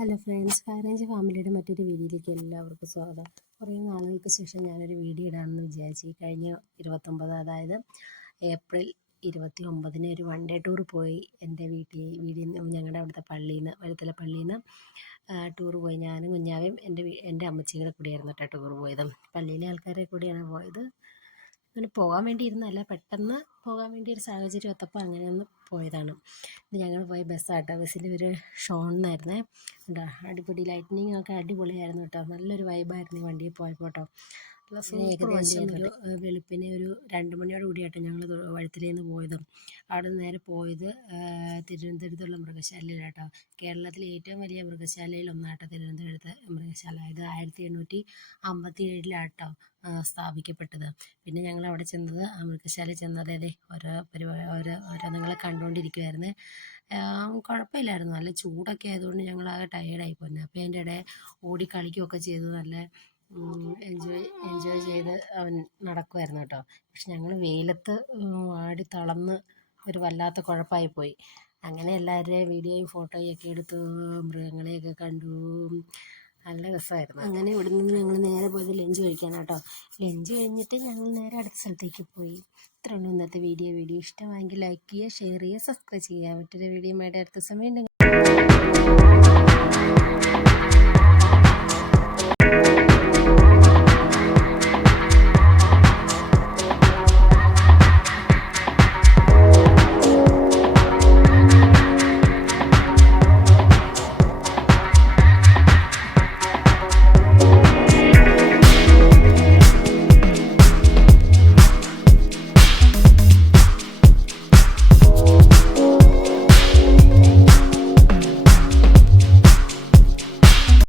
Hello friends, fire range ഫാമിലിയുടെ മറ്റൊരു വീഡിയോയിലേക്ക് എല്ലാവർക്കും സ്വാഗതം. കുറേ നാളുകൾക്ക് ശേഷം ഞാനൊരു വീഡിയോ ഇടാമെന്ന് വിചാരിച്ചു. കഴിഞ്ഞ 29, അതായത് ഏപ്രിൽ 29 ഒരു വൺ ഡേ ടൂർ പോയി. എൻ്റെ വീടിൽ ഞങ്ങളുടെ അവിടുത്തെ പള്ളിയിൽ നിന്ന്, വഴുത്തല പള്ളിയിൽ നിന്ന് ടൂർ പോയി. ഞാനും കുഞ്ഞാവയും എൻ്റെ അമ്മച്ചിയും കൂടെ കൂടിയായിരുന്നു കേട്ടോ ടൂർ പോയത്. പള്ളിയിലെ ആൾക്കാരെ കൂടിയാണ് പോയത്. അങ്ങനെ പോകാൻ വേണ്ടി ഇരുന്നല്ല, പെട്ടെന്ന് പോകാൻ വേണ്ടി ഒരു സാഹചര്യം ഒത്തപ്പോൾ അങ്ങനെ ഒന്ന് പോയതാണ്. ഇത് ഞങ്ങൾ പോയ ബസ്സാട്ടോ. ബസ്സിൻ്റെ ഒരു ഷോൺ എന്നായിരുന്നേ. കേട്ടോ, അടിപൊളി ലൈറ്റ്നിങ് ഒക്കെ അടിപൊളിയായിരുന്നു കേട്ടോ. നല്ലൊരു വൈബായിരുന്നു ഈ വണ്ടിയിൽ പോയപ്പോൾ കേട്ടോ. ഏകദേശം ഒരു വെളുപ്പിനെ ഒരു 2 മണിയോട് കൂടിയാട്ടോ ഞങ്ങൾ വഴുത്തലയിൽ നിന്ന് പോയത്. അവിടെ നിന്ന് നേരെ പോയത് തിരുവനന്തപുരത്തുള്ള മൃഗശാലയിൽ കേട്ടോ. കേരളത്തിലെ ഏറ്റവും വലിയ മൃഗശാലയിൽ ഒന്നാട്ടോ തിരുവനന്തപുരത്ത് മൃഗശാല. ഇത് 1857 സ്ഥാപിക്കപ്പെട്ടത്. പിന്നെ ഞങ്ങൾ അവിടെ ചെന്നത്, മൃഗശാലയിൽ ചെന്നത് ഓരോ നിങ്ങളെ കണ്ടുകൊണ്ടിരിക്കുമായിരുന്നു. കുഴപ്പമില്ലായിരുന്നു, നല്ല ചൂടൊക്കെ ആയതുകൊണ്ട് ഞങ്ങൾ ആകെ ടയേർഡായി പോയിരുന്നു. അപ്പോൾ അതിൻ്റെ ഇടയിൽ ഓടിക്കളിക്കുകയൊക്കെ ചെയ്തു നല്ല എൻജോയ് ചെയ്ത് അവൻ നടക്കുമായിരുന്നു കേട്ടോ. പക്ഷെ ഞങ്ങൾ വെയിലത്ത് ആടി തളർന്ന് ഒരു വല്ലാത്ത കുഴപ്പമായിപ്പോയി. അങ്ങനെ എല്ലാവരുടെയും വീഡിയോയും ഫോട്ടോയും ഒക്കെ എടുത്തു, മൃഗങ്ങളെയൊക്കെ കണ്ടു. നല്ല രസമായിരുന്നു. അങ്ങനെ ഇവിടെ നിന്ന് ഞങ്ങൾ നേരെ പോയത് ലഞ്ച് കഴിക്കാനാണ് കേട്ടോ. ലഞ്ച് കഴിഞ്ഞിട്ട് ഞങ്ങൾ നേരെ അടുത്ത സ്ഥലത്തേക്ക് പോയി. ഇത്രയുള്ളൂ ഇന്നത്തെ വീഡിയോ. ഇഷ്ടമായെങ്കിൽ ലൈക്ക് ചെയ്യുക, ഷെയർ ചെയ്യുക, സബ്സ്ക്രൈബ് ചെയ്യുക. മറ്റൊരു വീഡിയോയുമായിട്ട് അടുത്ത സമയം